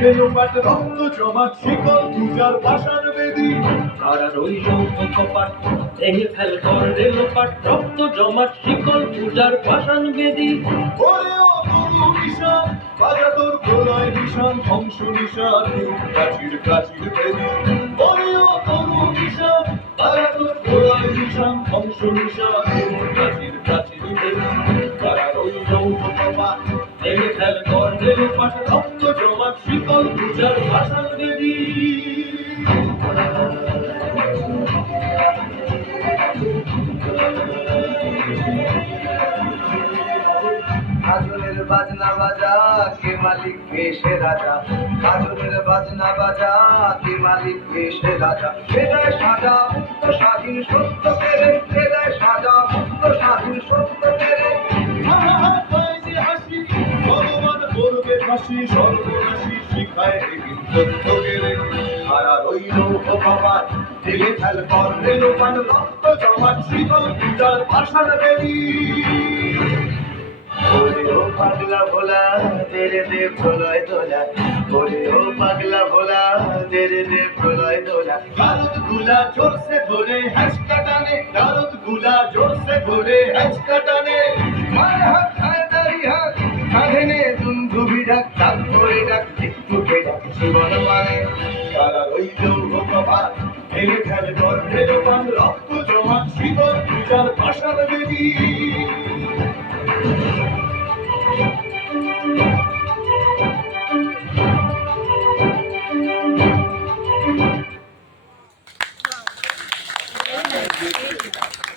লোপাট রক্ত জমাট শিকল পূজার পাষাণ বেদী তারা রইল কপাট ভেঙে ফেল কর লোপাট রক্ত জমাট শিকল পূজার পাষাণ বেদী ওরে ও তরু নিশান বাজা তোর প্রলয় নিশান ধ্বংস নিশান প্রাচীর প্রাচীর বেদী ওরে ও তরু নিশান বাজা তোর প্রলয় নিশান ধ্বংস নিশান প্রাচীর প্রাচীর বেদী তারা রইল কপাট ভেঙে ফেল কর লোপাট রক্ত জমাট শিকল পূজার পাষাণ বেদী গাজনের বাজনা বাজা কে মালিক কে সে রাজা গাজনের বাজনা বাজা কে মালিক কে সে রাজা বেদায় সাজা মুক্ত স্বাধীন সত্য পেরে বেদায় সাজা মুক্ত স্বাধীন সত্য পেরে হাসি ভগবান করবে ফাঁসি সর্বনাশী শিখায় তথ্য গেলে সারা রইল কপাট ঢেলে ফেল কর লোপাট রক্ত জমাট শিকল পূজার পাষাণ বেদী ওরে ও পাগলা ভোলা তেরে দে প্রলয় দোলা ওরে ও পাগলা ভোলা তেরে দে প্রলয় দোলা গারদ গুলা জোরসে ধরে হ্যাচকা টানে গারদ গুলা জোরসে ধরে হ্যাচকা টানে মার হাত খায় দাড়ি হাত কাঁধে নে দুন্ধুবি ডাক ডাক ধরে ডাক মৃত্যুকে ডাক জীবন মানে সারা রইল কপাট ঢেলে ফেল কর লোপাট রক্ত জমাট শিকল পূজার পাষাণ বেদী Thank you.